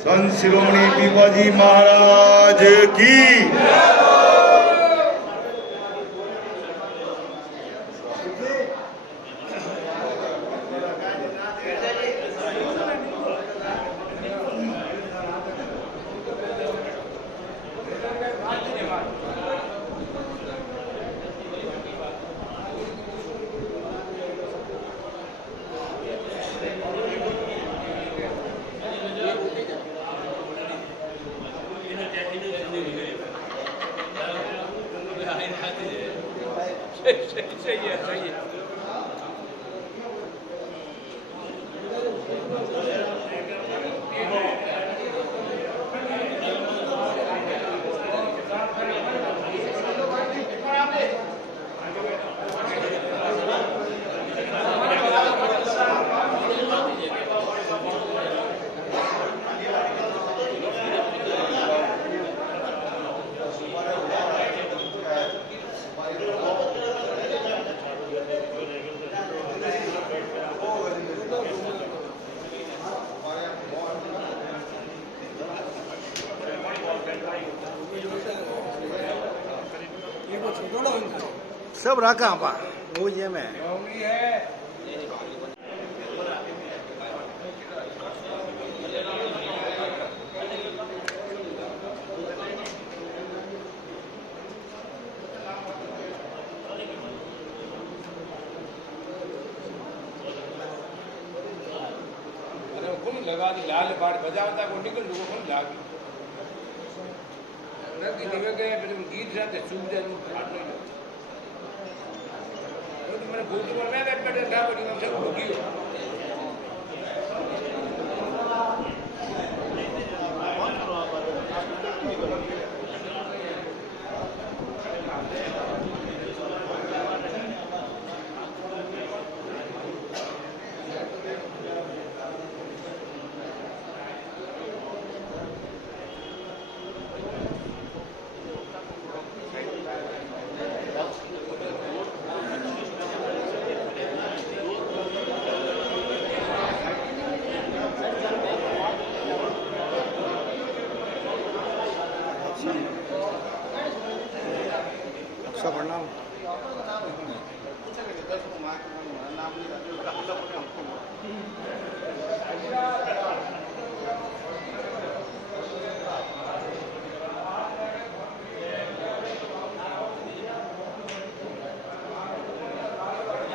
संत शिरोमणि पीपाजी महाराज की। सही है। सब रखा आपा वो ये में लगा दी लाल बाट बजावता को निकल दो कौन लाग नदी निवे गए फिर गीत जाते चूक जाए फाट नहीं तो मैंने भूत पर मैं बैठ था बड़ी हम सब भूगी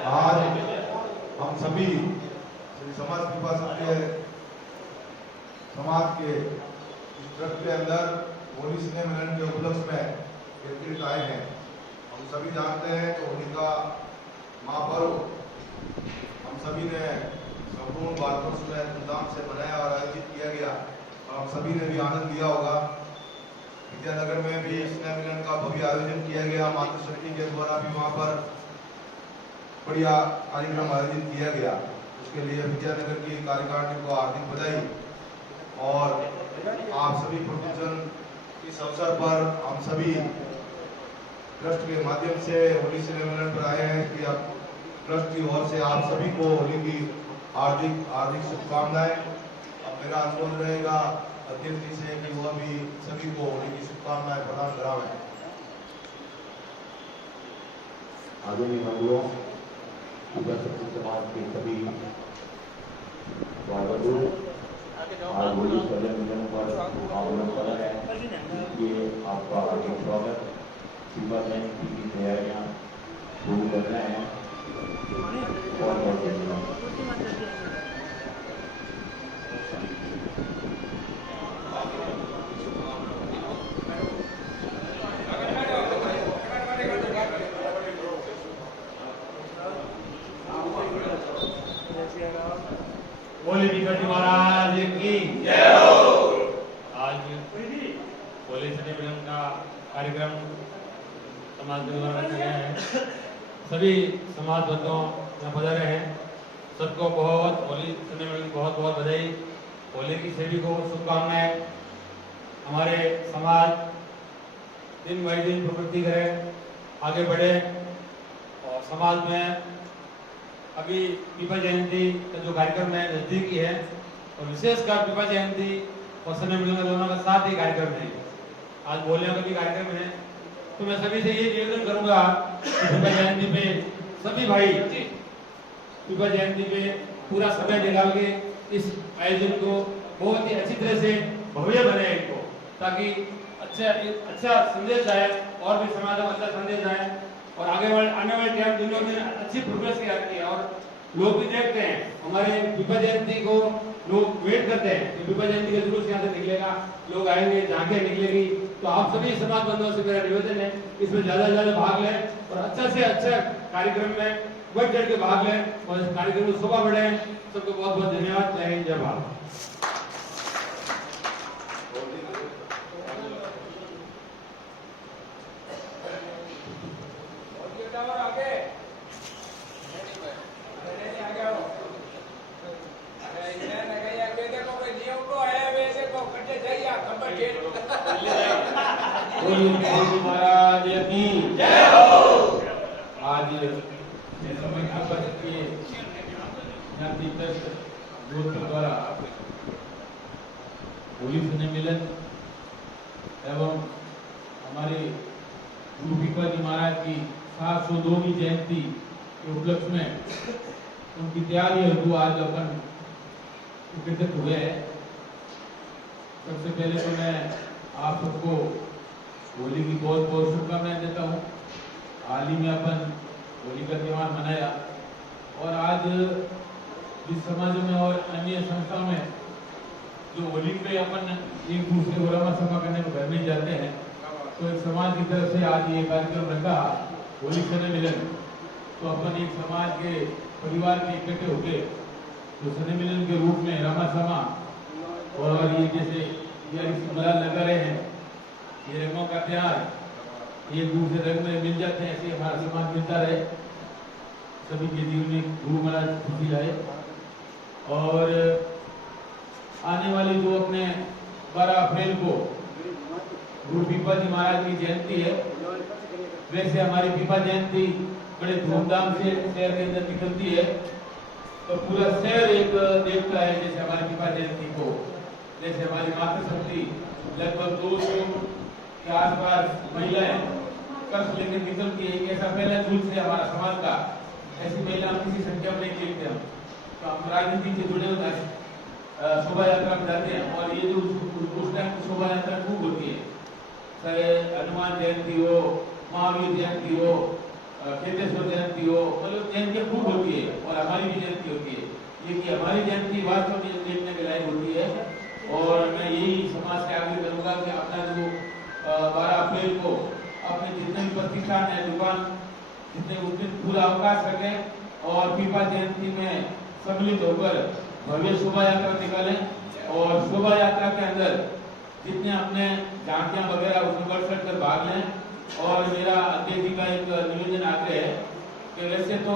आज हम सभी समाज पीपा सत्य समाज के ट्रस्ट के अंदर होली स्नेह मिलन के उपलक्ष्य में एकत्रित आए हैं। हम सभी जानते हैं कि होली का महापर्व हम सभी ने संपूर्ण भारतवर्ष में धूमधाम से मनाया और आयोजित किया गया और हम सभी ने भी आनंद लिया होगा। विद्यानगर में भी स्नेह मिलन का भव्य आयोजन किया गया। मातृशक्ति के द्वारा भी वहाँ पर बढ़िया कार्यक्रम आयोजित किया गया। उसके लिए विद्यानगर की कार्यकारिणी को हार्दिक बधाई। और आप सभी प्रोफेशन इस अवसर पर हम सभी ट्रस्ट के माध्यम से होली स्नेह मिलन पर आए हैं कि अब ट्रस्ट की ओर से आप सभी को होली की हार्दिक शुभकामनाएं। अब मेरा अनुरोध रहेगा अध्यक्ष जी से कि वह भी सभी को होली की शुभकामनाएं प्रदान करावें। आदरणीय बंधुओं, समाज के सभी आज होली सजन मिलन पर आंदोलन है। ये आपका हार्दिक स्वागत। सीमा जयंती की तैयारियां शुरू कर रहे हैं। बहुत बहुत धन्यवाद। महाराज की जय हो। आज होली सेलिब्रेशन का कार्यक्रम समाज के द्वारा रखा गया है। सभी समाज बंधुओं यहाँ पधारे हैं, सबको बहुत होली सेलिब्रेशन की बहुत बहुत बधाई। होली की सभी को शुभकामनाएं। हमारे समाज दिन बाई दिन प्रगति करे, आगे बढ़े और समाज में अभी पीपा जयंती का जो कार्यक्रम है नजदीकी है और विशेषकर पीपा जयंती और समय मिलने दोनों का साथ ही कार्यक्रम है। आज बोलने का भी कार्यक्रम है, तो मैं सभी से ये निवेदन करूंगा कि पीपा जयंती पे सभी भाई पीपा जयंती पे पूरा समय निकाल के इस आयोजन को बहुत ही अच्छी तरह से भव्य बनाए इनको, ताकि अच्छा संदेश जाए और भी समाज में अच्छा संदेश जाए और आने वाले टाइम दिनों में अच्छी प्रोग्रेस की आती है। और लोग भी देखते हैं हमारे पीपा जयंती को, लोग वेट करते हैं कि पीपा जयंती का जुलूस यहाँ से निकलेगा, लोग आएंगे, झांकियां निकलेगी। तो आप सभी समाज बंधुओं से मेरा निवेदन है इसमें ज्यादा से ज्यादा भाग लें और अच्छा से अच्छा कार्यक्रम में बढ़ चढ़ के भाग लें और इस कार्यक्रम को शोभा बढ़े। सबको बहुत बहुत धन्यवाद। जय हिंद, जय भारत। महाराज की जय हो। आज द्वारा होली सम्मेलन एवं हमारे गुरु पीपा जी महाराज की 702वीं जयंती के उपलक्ष्य में उनकी तैयारी हेतु आज अपन एकत्रित हुए हैं। सबसे पहले तो मैं आप सबको होली की बहुत बहुत शुभकामनाएं देता हूँ। हाल ही में अपन होली का त्योहार मनाया और आज जिस समाजों में और अन्य संस्थाओं में जो होली पे अपन एक दूसरे को रमा समा करने को घर में जाते हैं, तो एक समाज की तरफ से आज ये कार्यक्रम रखा होली सम्मेलन। तो अपन एक समाज के परिवार के इकट्ठे होके तो सम्मेलन के रूप में रमा समा और ये जैसे लगा रहे हैं, ये रंगों का प्यार एक दूसरे रंग में मिल जाते हैं, ऐसे हमारा समाज मिलता रहे, सभी के जीवन में गुरु महाराज खुशी लाए। और आने वाली जो अपने 12 अप्रैल को गुरु पीपा जी महाराज की जयंती है, वैसे हमारी पीपा जयंती बड़े धूमधाम से शहर के अंदर निकलती है। तो पूरा शहर एक देखता है जैसे हमारी पीपा जयंती को, जैसे हमारी मातृशक्ति लगभग 200 के आसपास महिलाएं कर्ज लेकर निकलती है। एक ऐसा पहला जुलूस है हमारा समाज का, ऐसी महिला हम किसी संख्या में नहीं देखते हम। तो हम राजनीति से जुड़े होते हैं, शोभा यात्रा में जाते हैं और ये जो उस टाइम की शोभा यात्रा खूब होती है, चाहे हनुमान जयंती हो, महावीर जयंती हो, खेतेश्वर जयंती हो, मतलब जयंतियाँ खूब होती है और हमारी भी जयंती होती है। ये कि हमारी जयंती वास्तव में देखने के लायक होती है। और मैं यही समाज से आगे करूँगा कि अपना जो 12 अप्रैल को अपने जितने भी प्रतिष्ठान है, दुकान जितने उस दिन पूरा अवकाश रखें और पीपा जयंती में सम्मिलित होकर भव्य शोभा यात्रा निकालें और शोभा यात्रा के अंदर जितने अपने झांकियां वगैरह उसमें बढ़ चढ़ कर भाग लें। और मेरा अध्यक्ष जी का एक निवेदन आग्रह है कि वैसे तो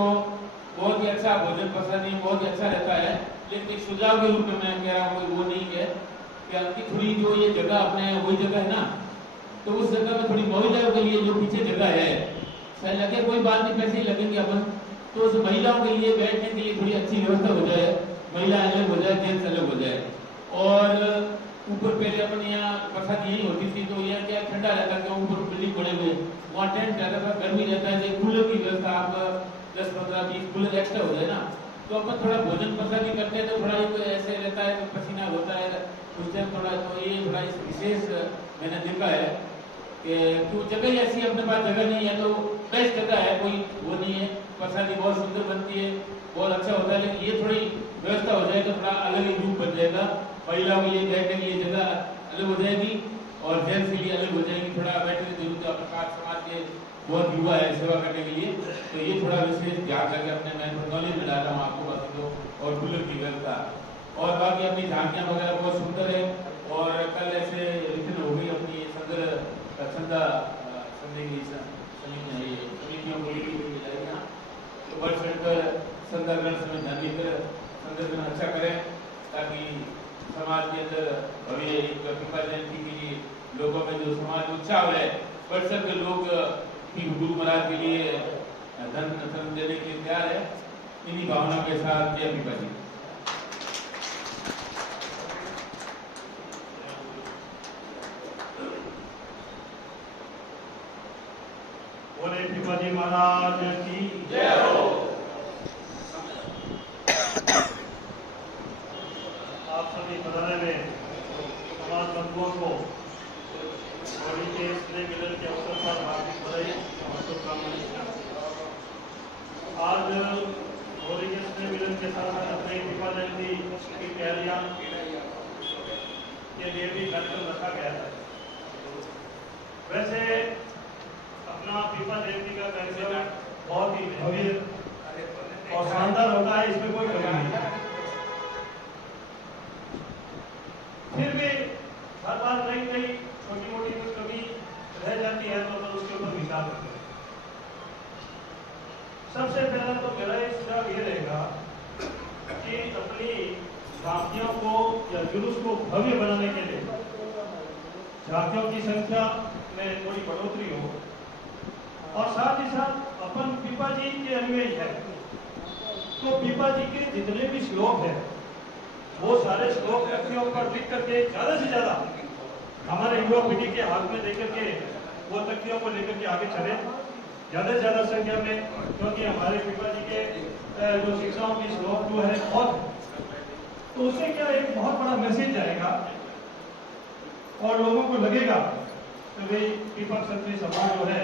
बहुत ही अच्छा भोजन प्रसादी बहुत ही अच्छा रहता है, लेकिन एक सुझाव के रूप में मैं कह रहा हूँ वो नहीं है कि थोड़ी जो ये जगह अपने वही जगह है ना, तो उस जगह में थोड़ी महिलाओं के लिए जो पीछे जगह है, शायद लगे कोई बात नहीं, पैसे ही लगेंगे अपन, तो उस महिलाओं के लिए बैठने के लिए थोड़ी अच्छी व्यवस्था हो जाए, महिला अलग हो जाए, जेंट्स अलग हो जाए। और ऊपर पहले अपन यहाँ प्रसाद यही होती थी, तो यहाँ क्या ठंडा रहता था, ऊपर बिल्डिंग बड़े हुए वहाँ टेंट रहता था, गर्मी रहता है, कूलर की व्यवस्था आप 10, 15, 20 कूलर एक्स्ट्रा हो जाए ना, तो अपन थोड़ा भोजन प्रसादी करते हैं तो थोड़ा एक ऐसे रहता है, तो पसीना होता है उस टाइम थोड़ा, तो ये थोड़ा विशेष मैंने देखा है कि क्यों जगह ऐसी अपने पास जगह नहीं है, तो बेस्ट जगह है, कोई वो नहीं है, प्रसादी बहुत सुंदर बनती है, बहुत अच्छा होता है, लेकिन ये थोड़ी व्यवस्था हो जाए तो थोड़ा अलग ही रूप बन जाएगा, महिलाओं के लिए बैठने के लिए जगह अलग हो जाएगी और जेंट्स के लिए अलग हो जाएगी, थोड़ा बैठने की जरूरत है, प्रकार समाज के बहुत युवा है सेवा करने के लिए, तो ये थोड़ा विशेष ध्यान करके अपने मैं नॉलेज में डाल रहा हूँ आपको बता दो। और कूलर की व्यवस्था और बाकी अपनी झांकियाँ वगैरह बहुत सुंदर है। और कल ऐसे रिटर्न हो गई अपनी संघ चंदा समितियों को तो बढ़ चढ़कर संदर्भन समय ध्यान देकर संदर्भन अच्छा करें, ताकि समाज के अंदर अभी एक कृपा जयंती के लिए लोगों में जो समाज उत्साह है, बढ़ चढ़कर लोग गुरु महाराज के लिए धन देने के लिए तैयार है। इन्हीं भावना के साथ जय पिपा जी। बोले पिपा जी महाराज की जय हो। आप सभी पधारे में समाज बंधुओं को होली के स्नेह मिलन के अवसर पर हार्दिक बधाई और शुभकामनाएं। आज होली के स्नेह मिलन के साथ साथ अपने पिपा जयंती की तैयारियां के लिए भी कार्यक्रम रखा गया है। वैसे अपना पिपा जयंती का कार्यक्रम बहुत ही भव्य और शानदार होता है, इसमें कोई कमी नहीं है। फिर भी हर बार नई नई छोटी मोटी कुछ कमी रह जाती है तो अपन उसके ऊपर विचार करते हैं। सबसे पहला तो मेरा एक सुझाव ये रहेगा कि अपनी झांकियों को या जुलूस को भव्य बनाने के लिए झांकियों की संख्या में थोड़ी बढ़ोतरी हो, और साथ ही साथ अपन पिपा जी के अनुयायी है तो पिपा जी के जितने भी श्लोक हैं वो सारे श्लोक तख्तियों पर लिख करके ज्यादा से ज्यादा हमारे युवा पीढ़ी के हाथ में देकर के वो तख्तियों को लेकर के आगे चले ज्यादा से ज्यादा संख्या में, क्योंकि हमारे पिपा जी के जो शिक्षाओं की श्लोक जो है बहुत, तो उससे क्या एक बहुत बड़ा मैसेज जाएगा और लोगों को लगेगा कि भाई पिपा क्षत्रिय समाज जो है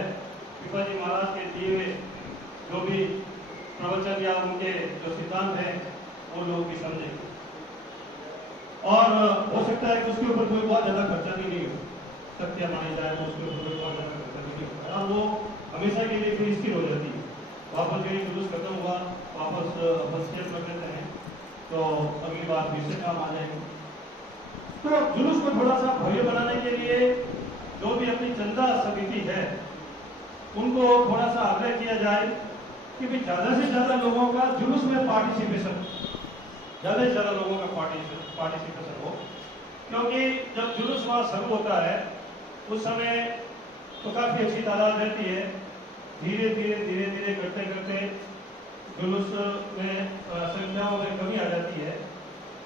पिपा जी महाराज के दिए हुए जो भी प्रवचन या उनके जो सिद्धांत हैं वो लोग भी समझेंगे। और हो सकता है कि उसके ऊपर कोई बहुत ज्यादा खर्चा भी नहीं हो, सत्य मानी जाए तो उसके ऊपर कोई बहुत ज्यादा खर्चा भी नहीं होता, और वो हमेशा के लिए फिर स्थिर हो जाती है। वापस जो जुलूस खत्म हुआ वापस स्टेप कर लेते हैं तो अगली बार फिर से काम आ जाएंगे। तो जुलूस को थोड़ा सा भव्य बनाने के लिए जो भी अपनी चंदा समिति है उनको थोड़ा सा आग्रह किया जाए कि भाई ज्यादा से ज्यादा लोगों का जुलूस में पार्टिसिपेशन, ज्यादा से ज्यादा लोगों का पार्टिसिपेशन हो, क्योंकि जब जुलूस वहां शुरू होता है उस समय तो काफी अच्छी तादाद रहती है। धीरे धीरे करते करते जुलूस में संख्याओं में कमी आ जाती है।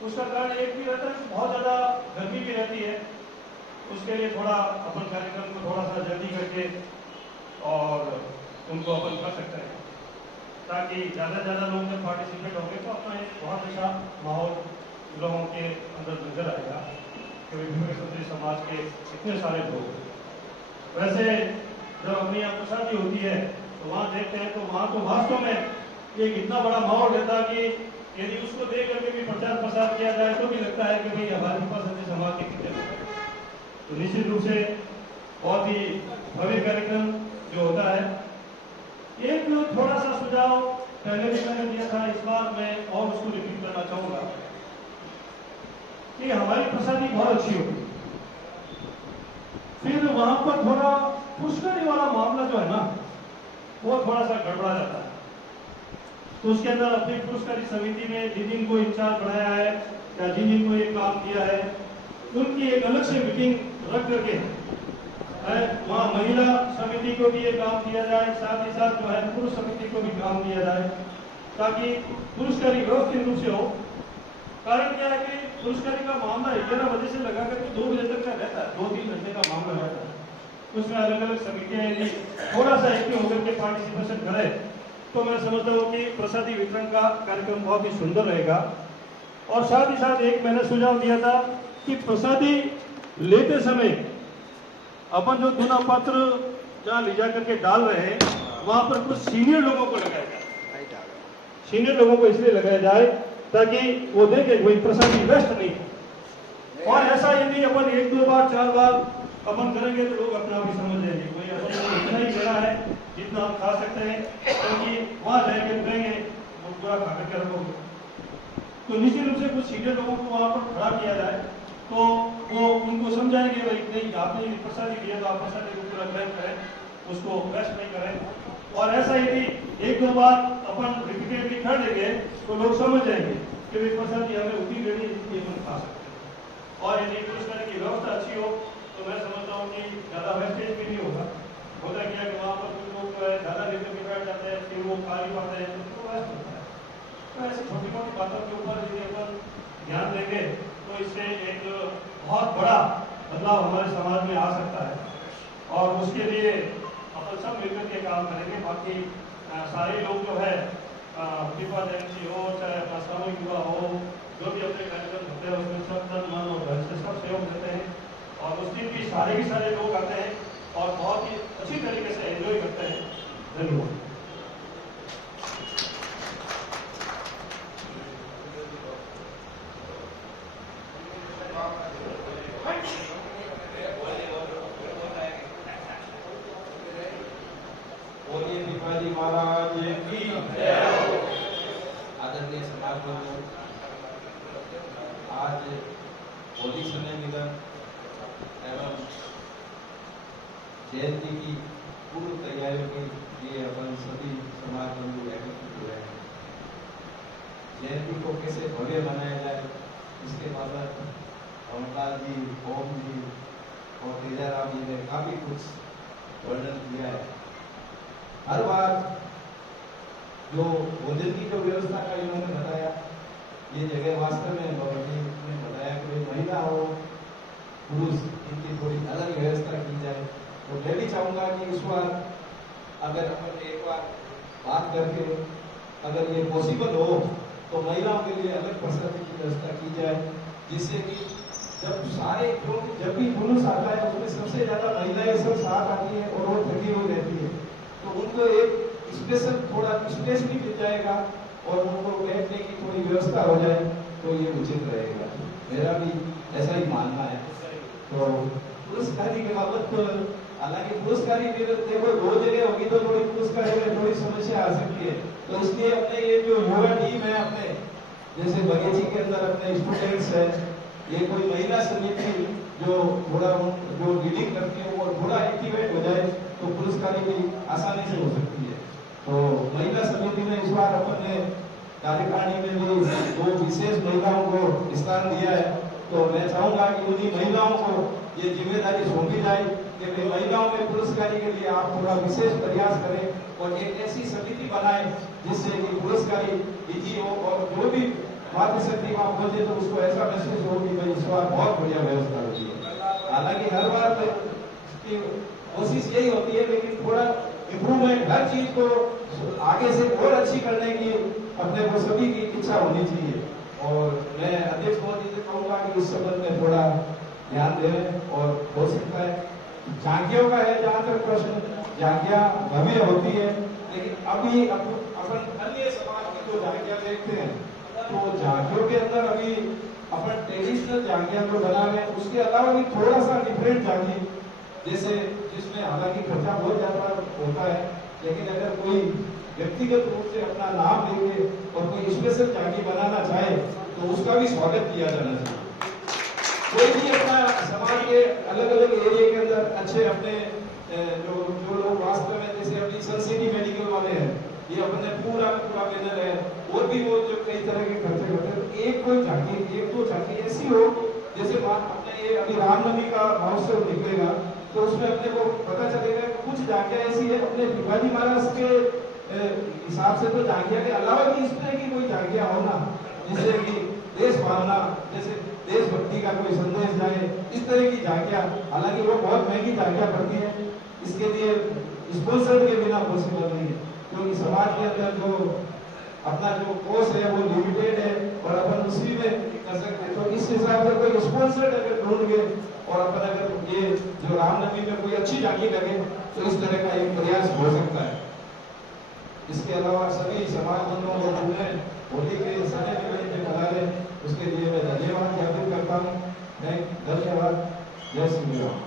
उसका कारण एक भी रहता है, बहुत ज्यादा गर्मी भी रहती है। उसके लिए थोड़ा अपन कार्यक्रम को थोड़ा सा जल्दी करके और उनको अपन कर सकते हैं, ताकि ज्यादा लोग जब पार्टिसिपेट होंगे तो अपना एक बहुत अच्छा माहौल लोगों के अंदर नजर आएगा कि विभिन्न क्षत्रिय समाज के इतने सारे लोग। वैसे जब अपनी यहाँ प्रसादी होती है तो वहाँ देखते हैं तो वहाँ तो वास्तव में एक इतना बड़ा माहौल रहता है कि यदि उसको देख करके भी प्रचार प्रसार किया जाए तो भी लगता है कि भाई हमारे पास क्षत्रिय समाज के कितने लोग। तो निश्चित रूप से बहुत ही भव्य कार्यक्रम जो होता है। एक थोड़ा सा सुझाव पहले भी मैंने दिया था, इस बार मैं और उसको रिपीट करना चाहूंगा कि हमारी प्रसादी बहुत अच्छी होगी, फिर वहां पर थोड़ा पुष्करी वाला मामला जो है ना वो थोड़ा सा गड़बड़ा जाता है। तो उसके अंदर अपनी पुष्करी समिति में जिन को इंचार्ज बनाया है या जिन को ये काम दिया है उनकी एक अलग से मीटिंग रख करके वहाँ महिला समिति को भी ये काम दिया जाए, साथ ही साथ जो है पुरुष समिति को भी काम दिया जाए, ताकि पुरस्कारी व्यवस्थित रूप से हो। कारण क्या है कि पुरस्कारी का मामला 11 बजे से लगा करके 2 बजे तक का रहता है, 2-3 घंटे का मामला रहता है। उसमें अलग अलग समितियां यदि थोड़ा सा एक्टिव होकर के पार्टिसिपेशन करे तो मैं समझता हूँ कि प्रसादी वितरण का कार्यक्रम बहुत ही सुंदर रहेगा। और साथ ही साथ एक मैंने सुझाव दिया था कि प्रसादी लेते समय अपन जो दूना पात्र जहाँ ले जा करके डाल रहे हैं वहां पर कुछ सीनियर लोगों को लगाया जाए। सीनियर लोगों को इसलिए लगाया जाए ताकि वो देखे कोई प्रसादी वेस्ट नहीं। और ऐसा यदि अपन 1-2 बार 4 बार अपन करेंगे तो लोग अपना भी समझ जाएंगे कोई अपन इतना ही लेना है जितना हम खा सकते हैं, क्योंकि वहां जाके उठेंगे वो पूरा खा करके रखोगे। तो निश्चित रूप से कुछ सीनियर लोगों को वहाँ पर खड़ा किया जाए, तो वो उनको समझाएंगे भाई नहीं आपने यदि प्रसादी दिया तो आप प्रसादी को पूरा ग्रहण करें, उसको वेस्ट नहीं करें। और ऐसा यदि एक दो बार अपन रिपीटेडली कर देंगे तो लोग समझ जाएंगे कि भाई प्रसादी हमें उतनी लेनी जितनी अपन खा सकते हैं। और यदि इस तरह की व्यवस्था अच्छी हो तो मैं समझता हूँ कि ज़्यादा वेस्टेज भी नहीं होगा। होता क्या है कि वहाँ पर कुछ लोग जो है ज़्यादा लेकर के बैठ जाते हैं, फिर वो खा नहीं पाते हैं, तो वेस्ट होता है। तो ऐसी छोटी मोटी बातों के ऊपर यदि अपन ध्यान देंगे तो इससे एक बहुत बड़ा बदलाव हमारे समाज में आ सकता है। और उसके लिए अपन सब मिलकर के काम करेंगे। बाकी सारे लोग जो है कृपा जयंती हो चाहे अपना सामूहिक विवाह हो, जो भी अपने कार्यक्रम होते हैं उसमें सब तन मन और धन से सब सहयोग देते हैं और उस दिन भी सारे के सारे लोग आते हैं और बहुत ही अच्छी तरीके से एंजॉय करते हैं। धन्यवाद। बोलिए पिताजी महाराज की आदरणीय समाज बंधु, आज होली समय मिलन एवं जयंती की पूर्व तैयारियों के लिए अपन सभी समाज बंधु एकत्रित हुए हैं। जयंती को कैसे भव्य मनाया जाए इसके बाबत ओमकार जी, ओम जी और तेजाराम जी ने काफी कुछ वर्णन किया है। हर बार जो भोजन की जो व्यवस्था का इन्होंने बताया, ये जगह वास्तव में बाबा ने बताया कि महिला हो पुरुष इनकी थोड़ी अलग व्यवस्था की जाए। तो मैं भी चाहूँगा कि इस बार अगर अपन एक बार बात करके अगर ये पॉसिबल हो तो महिलाओं के लिए अलग प्रसाद की व्यवस्था की जाए, जिससे कि जब भी पुरुष आता है उसमें सबसे ज्यादा महिलाएं सब साथ आती है और वो थकी हुई रहती है, तो उनको एक स्पेशल थोड़ा स्पेस भी मिल जाएगा और उनको बैठने की थोड़ी व्यवस्था हो जाए तो ये उचित रहेगा। मेरा भी ऐसा ही मानना है। तो पुरस्कारी के बाबत तो हालांकि पुरस्कारी देखो दो जगह होगी तो थोड़ी पुरस्कारी में थोड़ी समस्या आ सकती है, तो इसलिए अपने ये जो युवा टीम है अपने जैसे बगीची के अंदर अपने स्टूडेंट्स है, ये कोई महिला समिति जो थोड़ा जो लीडिंग करती है और थोड़ा एक्टिवेट हो जाए तो पुरस्कारी भी आसानी से हो सकती है। तो महिला समिति ने इस बार अपन ने कार्यकारिणी में भी दो विशेष महिलाओं को स्थान दिया है, तो मैं चाहूंगा कि उन्हीं महिलाओं को ये जिम्मेदारी सौंपी जाए कि महिलाओं में पुरस्कारी के लिए आप थोड़ा विशेष प्रयास करें और एक ऐसी समिति बनाए जिससे कि पुरस्कारी इजी हो और जो भी मातृशक्ति वहाँ पहुंचे तो उसको ऐसा महसूस हो कि भाई इस बार बहुत बढ़िया व्यवस्था होती है। हालांकि हर बार कोशिश यही होती है, लेकिन थोड़ा इम्प्रूवमेंट हर चीज को आगे से और अच्छी करने की अपने को सभी की इच्छा होनी चाहिए। और मैं अध्यक्ष मोदी से कहूँगा कि इस संबंध में थोड़ा ध्यान दें और हो सकता है झांकियों का है जहाँ तक प्रश्न, झांकियाँ भव्य होती है, लेकिन अभी अपन अन्य समाज की जो झांकियाँ देखते हैं तो झांकियों के अंदर अभी अपन ट्रेडिशनल झांकियाँ जो बना रहे हैं उसके अलावा भी थोड़ा सा डिफरेंट झांकी जैसे जिसमें हालांकि खर्चा बहुत ज्यादा होता है, लेकिन अगर कोई व्यक्तिगत रूप से अपना नाम लेके और कोई स्पेशल झांकी बनाना चाहे तो उसका भी स्वागत किया जाना चाहिए। कोई भी अपना समाज के अलग अलग एरिया के अंदर अच्छे अपने जो लोग वास्तव में जैसे अपनी सनसिटी मेडिकल वाले हैं, ये अपने पूरा बैनर है और भी वो जो कई तरह के खर्चे करते हैं, तो एक कोई झांकी एक दो झांकी ऐसी हो जैसे अपने ये अभी रामनवमी का महोत्सव निकलेगा तो उसमें अपने को पता चलेगा कुछ झांकियां ऐसी है अपने शिवाजी महाराज के हिसाब से, तो झांकियां के अलावा भी इस तरह की कोई झांकियां होना जिससे कि देश भावना जैसे देशभक्ति का कोई संदेश जाए, इस तरह की झांकियां, हालांकि वो बहुत महंगी झांकियां पड़ती है, इसके लिए स्पॉन्सर के बिना पॉसिबल नहीं है, क्योंकि समाज के अंदर जो अपना जो कोर्स है वो लिमिटेड है और अपन उसी में कर सकते हैं। तो इस हिसाब से कोई स्पॉन्सर अगर ढूंढ गए और अपन अगर ये जो रामनवमी में कोई अच्छी झांकी लगे तो इस तरह का एक प्रयास हो सकता है। इसके अलावा सभी समाज बंधुओं को हमने होली के समय में बना रहे, उसके लिए मैं धन्यवाद ज्ञापित करता हूँ। धन्यवाद। जय श्री राम।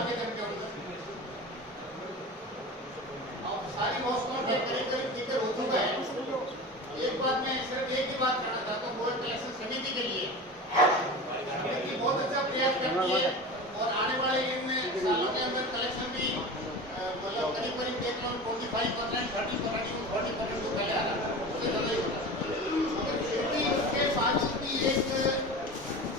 आवेदन के ऊपर और सारी व्यवस्थाओं के करीब करीब जिक्र हो चुका है। एक बात मैं सिर्फ एक ही बात कहना चाहता हूँ, गोल्ड कलेक्शन समिति के लिए समिति बहुत अच्छा प्रयास करती है और आने वाले इन सालों के अंदर कलेक्शन भी मतलब करीब करीब देख लो 25%, 30%, 40% तो पहले आ रहा है, उससे ज़्यादा ही होता है। मगर फिर भी उसके बावजूद भी एक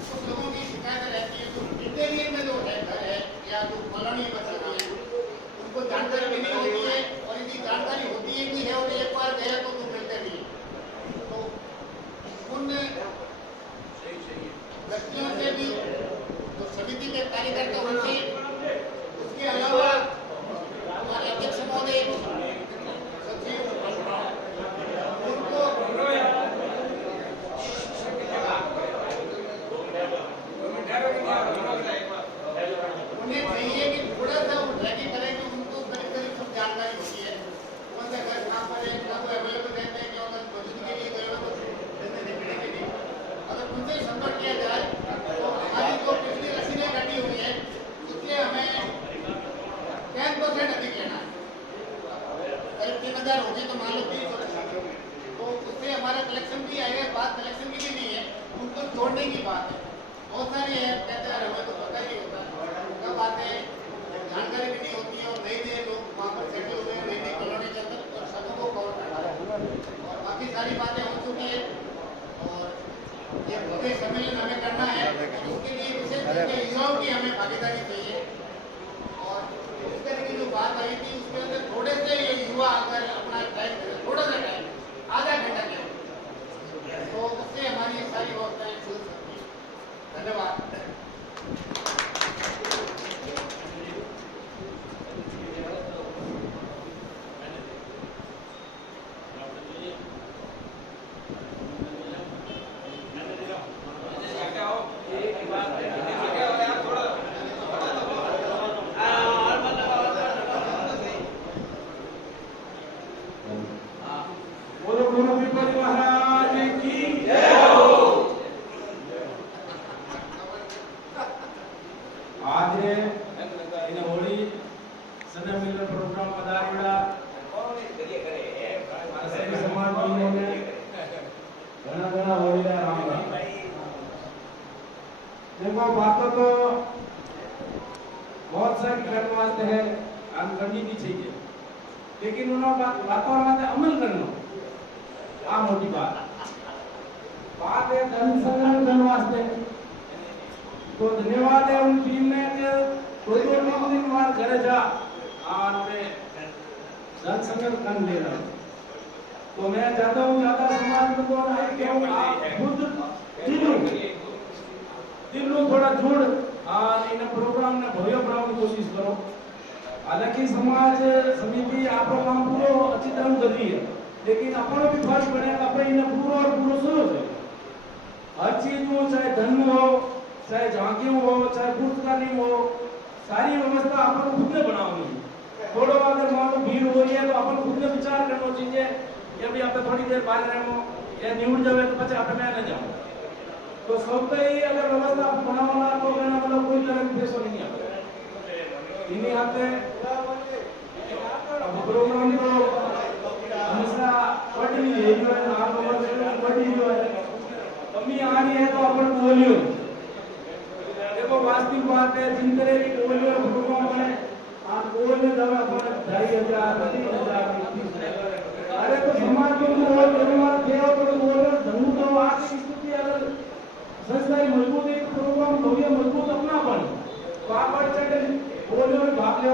कुछ लोगों की शिकायत रहती है, जो इंटीरियर में जो है घर है या जो कॉलोनी बची हुई है उनको जानकारी भी नहीं होती है, और यदि जानकारी होती है भी है और एक बार गया तो मिलते नहीं है। तो उन व्यक्तियों से भी जो समिति के कार्यकर्ता उनसे, उसके अलावा हमारे अध्यक्ष महोदय, सचिव, उनको उन्हें चाहिए कि थोड़ा सा वो ट्रैकिंग करें कि उनको करीब करीब सब जानकारी होती है, कौन सा घर कहाँ पर है, क्या वो अवेलेबल रहते हैं, क्या अगर मौजूद के लिए गए हो तो देखने के लिए अगर उनसे संपर्क किया जाए तो हमारी जो पिछली रसीदें कटी हुई है उसके हमें 10% अधिक लेना है। करीब 3000 होगी तो मान लो 30, तो उससे हमारा कलेक्शन भी आएगा। बात कलेक्शन की भी नहीं है, उनको जोड़ने की बात है। बहुत सारे हैं कहते हैं हमें तो पता ही होता है, कब आते हैं जानकारी भी नहीं होती है, और नए नए लोग वहाँ पर सेटल हुए हैं, नई नई कॉलोनी के अंदर, और सबों को कवर करना है। और बाकी सारी बातें हो चुकी है और ये भव्य सम्मेलन हमें करना है, उसके लिए विशेष करके युवाओं की हमें भागीदारी चाहिए। और इस तरह की जो बात आई थी उसके अंदर थोड़े से ये युवा अगर अपना टाइम थोड़ा सा टाइम आधा घंटा के तो उससे हमारी ये सारी व्यवस्थाएं खुल सकती है। धन्यवाद। बोलो गुरु विपद महाराज की जय हो। आज इन होली सने मिलन प्रोग्राम पधारेड़ा सभी समाज भाइयों ने घना घना होली राम राम। देखो बातों तो बहुत सारी करने वास्ते है, हम करनी भी चाहिए, लेकिन उन्होंने बातों में अमल करना आ मोटी बात है धन संग्रह वास्ते। तो धन्यवाद है उन टीम ने कि दो दिन बाद घर जा और धन संग्रह कर ले रहा। तो मैं चाहता हूँ ज्यादा समाज में तो आप खुद दिल थोड़ा जोड़ और इन प्रोग्राम ने भव्य बनाने की कोशिश करो। हालांकि समाज समिति आप काम पूरा अच्छी तरह कर रही है, लेकिन अपना भी फर्ज बनेगा अपने इन पूरा और पूरा सुनो से हर चीज हो, चाहे धन हो, चाहे झांकी हो, चाहे पुरस्कारी हो, सारी व्यवस्था अपन खुद ने बनानी है। थोड़ा अगर मान लो भीड़ हो रही है तो अपन खुद ने विचार करना चाहिए कि अभी आप थोड़ी देर बाद रहो या निउट जावे तो पचे आप मैं न जाऊं। तो सब तो ही अगर व्यवस्था बनावना तो कहना मतलब कोई तरह की पैसा नहीं आता इन्हीं आते अब प्रोग्राम तो हमेशा बढ़ रही है, जो है आप बढ़ रही है, कमी आ रही है तो अपन बोलियो। देखो वास्तविक बात है, जिन तरह की बोलियो प्रोग्राम है आप बोलने दवा पर 2500 30,000 अरे तो समाज को बोल धन्यवाद देओ तो बोल धनु तो आर्थिक स्थिति अगर संस्था मजबूत है प्रोग्राम भव्य मजबूत अपना बन तो आप बढ़ चढ़ बोलियो में भाग लो।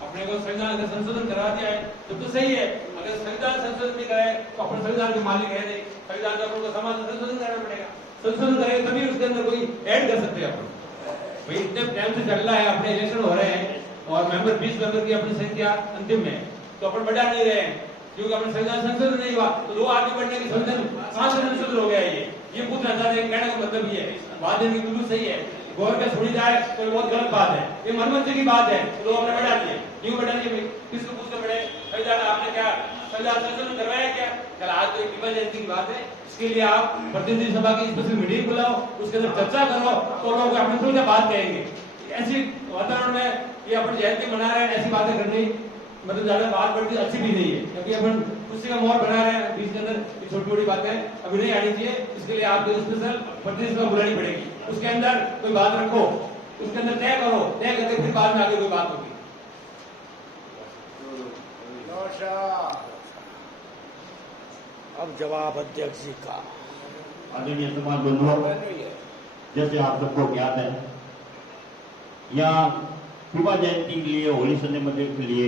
अपने को संविधान का संशोधन करा दिया है तो सही है। अगर संविधान संशोधन नहीं कराए तो अपने संविधान के मालिक है नहीं, संविधान का अपने को समाज में संशोधन कराना पड़ेगा। संशोधन करेंगे तभी उसके अंदर कोई ऐड कर सकते हैं अपन। भाई इतने टाइम से चल रहा है, अपने इलेक्शन हो रहे हैं और मेंबर 20 मेंबर की अपनी संख्या अंतिम है तो अपन बढ़ा नहीं रहे हैं क्योंकि अपने संविधान संशोधन नहीं हुआ तो 2 आदमी बढ़ने की संविधान 5 संशोधन हो गया। ये पूछना चाहते हैं, कहने का मतलब ये है बात है बिल्कुल सही है। गौर में छोड़ी जाए तो बहुत गलत बात है, ये मनमंच की बात है तो हमने बढ़ा दिए। क्यों बढ़ा दिए? किसको पूछ कर बढ़े? आपने क्या संविधान संशोधन करवाया क्या? कल आज तो एक पीपल जयंती की बात है, इसके लिए आप प्रतिनिधि सभा की स्पेशल मीटिंग बुलाओ, उसके अंदर चर्चा करो, तो लोग अपने खुल से बात कहेंगे। ऐसी वातावरण में ये अपन जयंती मना रहे हैं, ऐसी बातें करनी मतलब ज्यादा बात बढ़ती अच्छी भी नहीं है, क्योंकि अपन खुशी का माहौल बना रहे हैं बीच के अंदर, छोटी छोटी बातें अभी नहीं आनी चाहिए। इसके लिए आपको स्पेशल प्रतिनिधि सभा बुलानी पड़ेगी, उसके अंदर कोई बात रखो, उसके अंदर तय करो, तय करके फिर बाद में आगे कोई बात होगी। अब जवाब अध्यक्ष जी का। आदरणीय समाज बंधुओं, जैसे आप सबको ज्ञात है, यहाँ पीपा जयंती के लिए, होली संडे मंदिर के लिए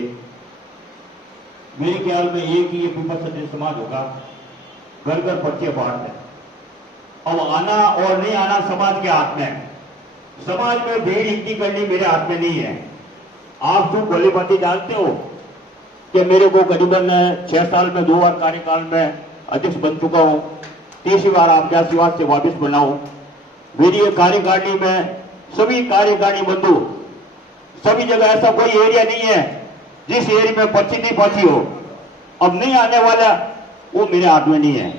मेरे ख्याल में एक ही पीपा संडे समाज होगा, घर घर पर्चे बांट है। अब आना और नहीं आना समाज के हाथ में है। समाज में भीड़ इकट्ठी करनी मेरे हाथ में नहीं है। आप सब भली भांति जानते हो कि मेरे को करीबन 6 साल में 2 बार कार्यकाल में अध्यक्ष बन चुका हूं, तीसरी बार आपके आशीर्वाद से वापस बना हूं। मेरी ये कार्यकारिणी में सभी कार्यकारिणी बंधु, सभी जगह ऐसा कोई एरिया नहीं है जिस एरिया में पर्ची नहीं पहुंची हो। अब नहीं आने वाला वो मेरे हाथ में नहीं है।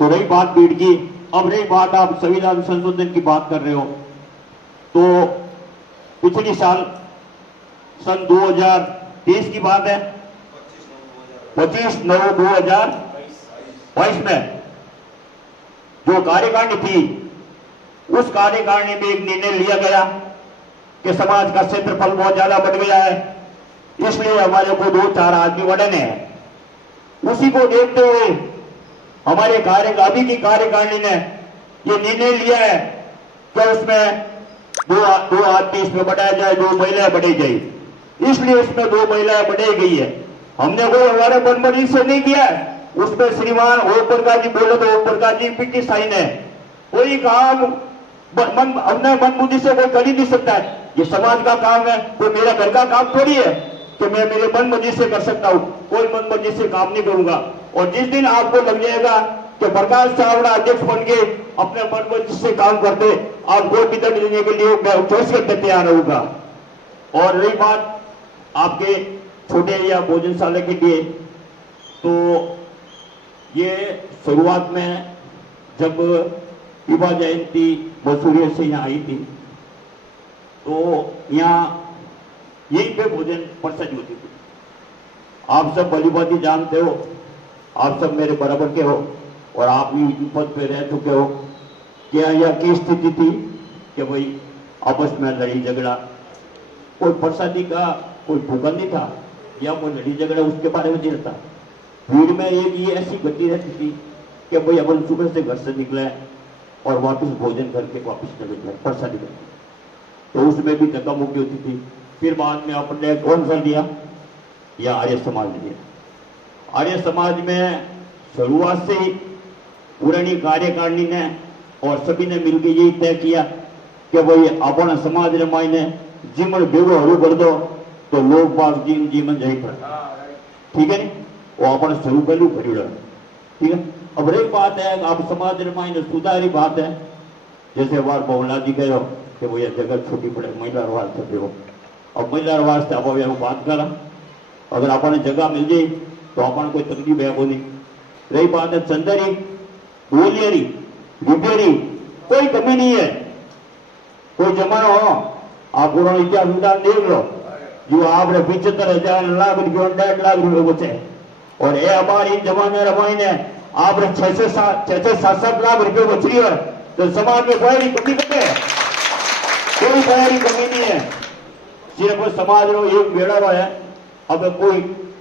तो रही बात भीड़ की, अब रही बात आप संविधान संशोधन की बात कर रहे हो, तो पिछली साल सन 2023 की बात है, 25/9/2022 में जो कार्यकारिणी थी, उस कार्यकारिणी में एक निर्णय लिया गया कि समाज का क्षेत्रफल बहुत ज्यादा बढ़ गया है, इसलिए हमारे को 2-4 आदमी बढ़ने हैं। उसी को देखते हुए हमारे अभी की कार्यकारिणी ने ये निर्णय लिया है कि उसमें दो आदमी इसमें बढ़ाया जाए, 2 महिलाएं बढ़ाई जाए, इसलिए उसमें 2 महिलाएं बढ़ाई गई है। हमने कोई हमारे मनमर्जी से नहीं किया है। उसमें श्रीमान ओम प्रकाश जी बोले तो ओम प्रकाश जी पिटी साइन है। कोई काम अपने मनबुद्धि से कोई कर ही नहीं सकता है। ये समाज का काम है, कोई मेरा घर का काम थोड़ी है कि मैं मेरे मनमर्जी से कर सकता हूँ। कोई मनमर्जी से काम नहीं करूंगा। और जिस दिन आपको लग जाएगा कि प्रकाश चावड़ा अध्यक्ष बन के अपने मनमर्जी से काम करते, आप कोई भी दंड देने के लिए मैं 24 घंटे तैयार रहूंगा। और रही बात आपके छोटे या भोजनशाला के लिए, तो ये शुरुआत में जब पीपा जयंती मसूरिया से यहाँ आई थी, तो यहाँ यहीं पे भोजन प्रसाद होती थी। आप सब भली भांति जानते हो, आप सब मेरे बराबर के हो और आप भी पद पे रह चुके हो कि यह की स्थिति थी कि भाई आपस में लड़ी झगड़ा, कोई प्रसादी का कोई भूखा नहीं था या कोई लड़ी झगड़ा उसके बारे में नहीं रहता। भीड़ में एक ये ऐसी गति रहती थी कि भाई अपन सुबह से घर से निकले और वापस भोजन करके वापस चले जाए प्रसादी करके, तो उसमें भी धक्का मुक्की होती थी। फिर बाद में आपने कौन सा लिया, या आर्य समाज लिया। आर्य समाज में शुरुआत से ही पुरानी कार्यकारिणी ने और सभी ने मिलकर यही तय किया कि भाई अपन समाज रे मायने जीवन भेगो हरू कर दो तो लोग बाग जीवन जाई पर, ठीक है नी, वो अपन शुरू कर लू खरीद, ठीक है। अब रही बात है आप समाज रे मायने सुधारी बात है, जैसे बार बहुला जी कहो कि वो ये जगह छोटी पड़े महिला आवाज से हो। अब महिला आवाज से आप बात करा, अगर अपन जगह मिल जाए तो अपन कोई तकलीफ है वो नहीं। रही बात है चंदरी बोलियरी रिपेयरी कोई कमी नहीं है। कोई जमाना हो आप पुराना इतिहास देख लो, जो आपने 75,000 लाख रुपये 1.5 लाख रुपये बचे, और ये हमारे जमाने रमाई ने आपने 6-7 लाख रुपये बच रही है, तो समाज में कोई कमी नहीं है, कोई बड़ी कमी नहीं है। सिर्फ समाज रो एक बेड़ा हुआ है। अब कोई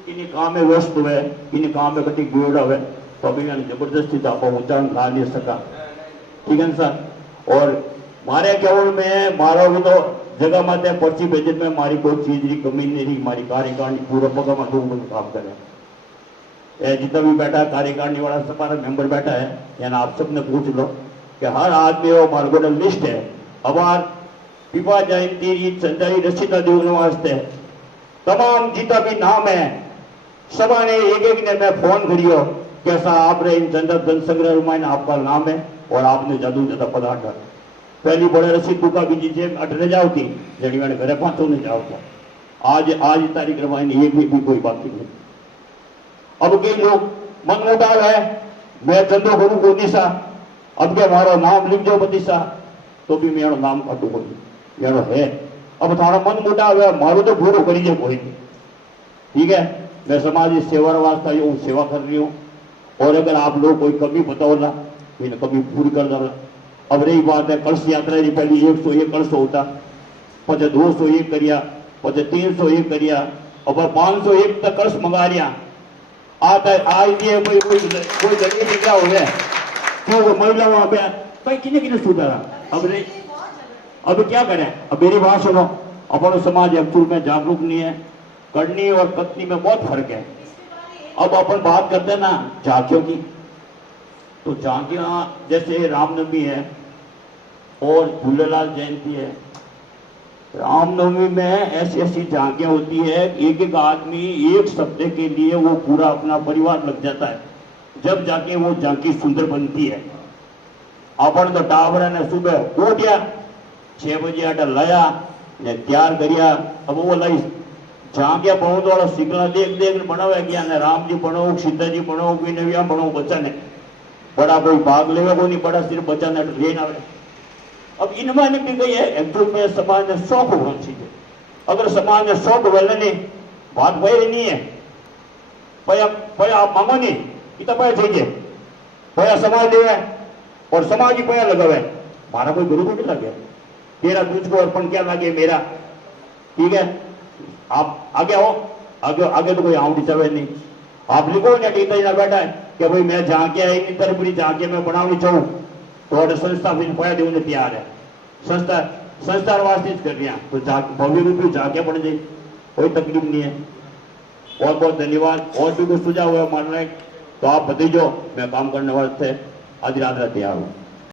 इन काम में व्यस्त हुए, इन काम में कति बेड़ा हुए, तो अभी जबरदस्ती तो आप ऊंचा खा नहीं सका, ठीक है सर। और मारे केवल में मारो तो जगह माते पर्ची भेजने में हमारी कोई चीज की कमी नहीं रही। हमारी कार्यकारिणी पूरा पगा में काम करे। जितना भी बैठा कार्यकारिणी वाला हमारा मेंबर बैठा है, यानी आप सबने पूछ लो कि हर आदमी वो हमारे को लिस्ट है। अब पीपा जयंती चंदाई रसीदा देने वास्ते तमाम जितना भी नाम है सभा ने एक ने मैं फोन करियो कैसा आप रहे इन चंदा जन संग्रह में आपका नाम है और आपने ज्यादा पदार्थ डाला। पहली बड़े रसीद बुका भी जीजिए अटने जाओ थी जड़ी मैंने घरे पांचों ने जाओ था। आज तारीख रमाई एक भी कोई बात नहीं। अब कई लोग मन मुटाव है, मैं धंधो करूं को दिशा, अब के मारो नाम लिख दो बदिशा, तो भी मेरा नाम काटू कोई, मेरा है। अब थारा मन मुटाव है, मारो तो पूरा करिए कोई नहीं, ठीक है। मैं समाज की सेवा वास्ता ये सेवा कर रही हूँ, और अगर आप लोग कोई कमी बताओ ना, मैंने कमी पूरी कर दो। अब रही बात है कलश यात्रा की, पहले 101 कलश होता, पचे 201 करिया, पचे 301 करिया, अब 501 तक कलश मंगा रिया। आता आज ये कोई जगह क्या हो गया, क्यों महिला वहां पे कहीं किने किने सुधा रहा। अब क्या करें, अब मेरी बात सुनो, अपन समाज एक्चुअल में जागरूक नहीं है, करनी और कथनी में बहुत फर्क है। अब अपन बात करते हैं ना झांकियों की, तो झांकियां जैसे रामनवमी है और झूलेलाल जयंती है, रामनवमी में ऐसी ऐसी झांकियां होती है, एक एक आदमी एक सप्ताह के लिए वो पूरा अपना परिवार लग जाता है, जब जाके वो झांकी सुंदर बनती है। अपन तो टावर ने सुबह उठ्या 6 बजे आटा लाया ने तैयार करिया, अब वो लाई झांकिया बनोद वाला सिकला देख देख बनावे गया ने राम जी बनो, सीता जी बनो, विनव्या बनो, बच्चा ने बड़ा कोई भाग लेवे को नहीं, बड़ा सिर्फ बच्चा ने लेना आवे। अब इनमें निकल गई है एक्चुअल में समाज ने शौक होना चाहिए। अगर समाज ने शौक वाले नहीं, बात वही नहीं है, पया आप मांगो नहीं, इतना पया चाहिए, पया समाज देवे और समाज ही पया लगावे, मारा कोई गुरु को नहीं लगे, तेरा तुझको अर्पण क्या लगे मेरा, ठीक है। आप आगे आओ, आगे तो कोई आवड़ी चाहे नहीं, आप लिखो ना टीता बैठा है कि भाई मैं झांकिया एक तरफ झांकिया मैं बनावनी चाहूँ, तो संस्था फिर पया देने तैयार है, संस्था वास्ते कर रही है, तो भव्य रूप में झांकिया बन जाए, कोई तकलीफ नहीं है। बहुत बहुत धन्यवाद। और भी कुछ सुझाव हुआ मान रहे तो आप बताइए, मैं काम करने वास्ते आज रात तैयार हूँ।